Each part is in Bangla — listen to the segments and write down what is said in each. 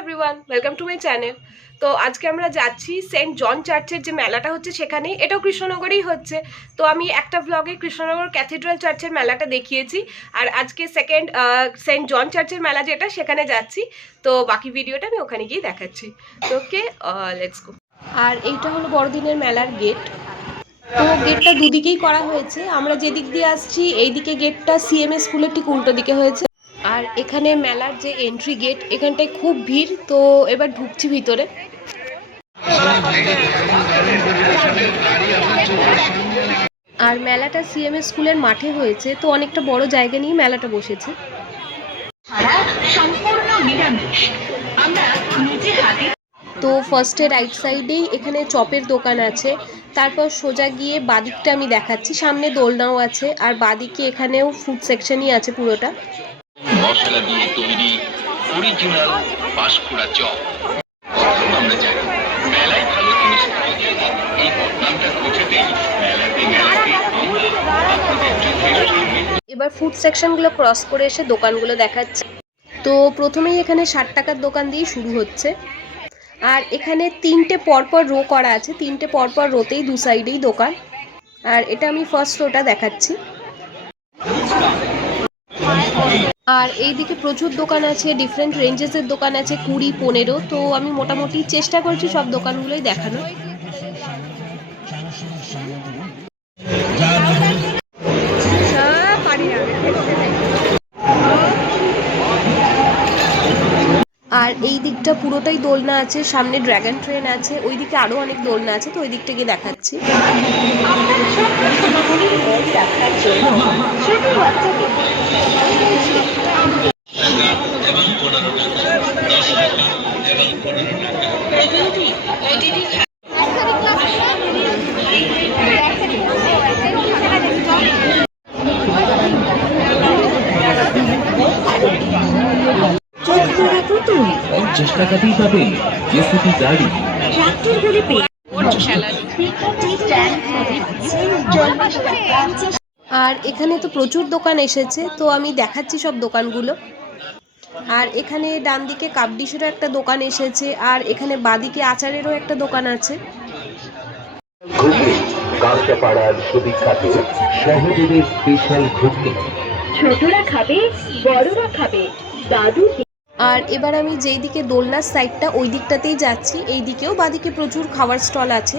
Everyone welcome to my channel তো আজকে আমরা যাচ্ছি সেন্ট জন চার্চের যে মেলাটা হচ্ছে সেখানে এটাও কৃষ্ণনগরেই হচ্ছে। তো আমি একটা ব্লগে কৃষ্ণনগর ক্যাথিড্রাল চার্চের মেলাটা দেখিয়েছি। আর আজকে সেকেন্ড সেন্ট জন চার্চের মেলা যেটা, সেখানে যাচ্ছি। তো বাকি ভিডিওটা আমি ওখানে গিয়ে দেখাচ্ছি। তো ওকে লেটস গো আর এইটা হলো বড়দিনের মেলার গেট তো গেটটা দুদিকেই করা হয়েছে। আমরা যেদিক দিয়ে আসছি, এইদিকে গেটটা সিএমএ স্কুলের ঠিক উল্টো দিকে হয়েছে। আর এখানে মেলার যে এন্ট্রি গেট এখানটায় খুব ভিড়, তো এবার ঢুকছি ভিতরে। আর মেলাটা সিএমএ স্কুলের মাঠে হয়েছে, তো অনেকটা বড় জায়গা নিয়ে মেলাটা বসেছে। তো ফার্স্টে রাইট সাইডেই এখানে চপের দোকান আছে, তারপর সোজা গিয়ে বাদিকটা আমি দেখাচ্ছি, সামনে দোলনাও আছে, আর বাদিকে এখানেও ফুড সেকশনই আছে পুরোটা। মশলা দিয়ে তৈরি অরিজিনাল বাঁশকুড়া চপ। আমরা জানি মেলায় ভালো জিনিস পাওয়া যায় এই বদনামটা ঘটেতেই মেলাতে মেলাতে এবার ফুড সেকশনগুলো ক্রস করে এসে দোকানগুলো দেখাচ্ছে। তো প্রথমেই এখানে ষাট টাকার দোকান দিয়ে শুরু হচ্ছে। আর এখানে তিনটে পরপর রো করা আছে। তিনটে পরপর রোতেই দু সাইডেই দোকান। আর এটা আমি ফার্স্ট রোটা দেখাচ্ছি। আর এইদিকে প্রচুর দোকান আছে ডিফারেন্ট রেঞ্জেসের দোকান আছে, কুড়ি, পনেরো, তো আমি মোটামুটি চেষ্টা করছি সব দোকানগুলোই দেখানো আর এই দিকটা পুরোটাই দোলনা আছে, সামনে ড্র্যাগন ট্রেন আছে ওই দিকে আরও অনেক দোলনা আছে, তো ওই দিকটা গিয়ে দেখাচ্ছি। পঞ্চাশ টাকাতেই পাবেন জেসিপি গাড়ি ট্রাক্টর গুলি পেয়ে পিকআপটি আর এখানে তো প্রচুর দোকান এসেছে তো আমি দেখাচ্ছি সব দোকানগুলো। আর এখানে ডান দিকে কাপডিশেরও একটা দোকান এসেছে আর এখানে বাদিকে আচারেরও একটা দোকান আছে। ছোটরা খাবে বড়রা খাবে দাদু আর এবার আমি যেই দিকে দোলনার সাইডটা ওই দিকটাতেই যাচ্ছি এই দিকেও বাদিকে প্রচুর খাবার স্টল আছে।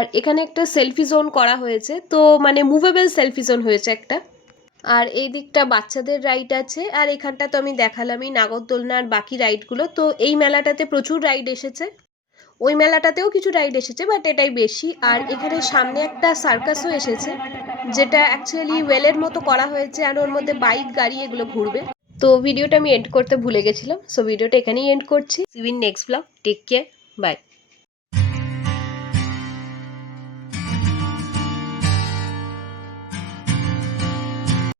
আর এখানে একটা সেলফি জোন করা হয়েছে। তো মানে মুভেবল সেলফি জোন হয়েছে একটা। আর এই দিকটা বাচ্চাদের রাইড আছে। আর এখানটা তো আমি দেখালামই নাগরদোলনা আর বাকি রাইডগুলো তো এই মেলাটাতে প্রচুর রাইড এসেছে। ওই মেলাটাতেও কিছু রাইড এসেছে বাট এটাই বেশি। আর এখানে সামনে একটা সার্কাসও এসেছে, যেটা অ্যাকচুয়ালি ওয়েলের মতো করা হয়েছে, আর ওর মধ্যে বাইক গাড়ি এগুলো ঘুরবে। তো ভিডিওটা আমি এন্ড করতে ভুলে গেছিলাম। সো ভিডিওটা এখানেই এন্ড করছি। See you in next blog take care bye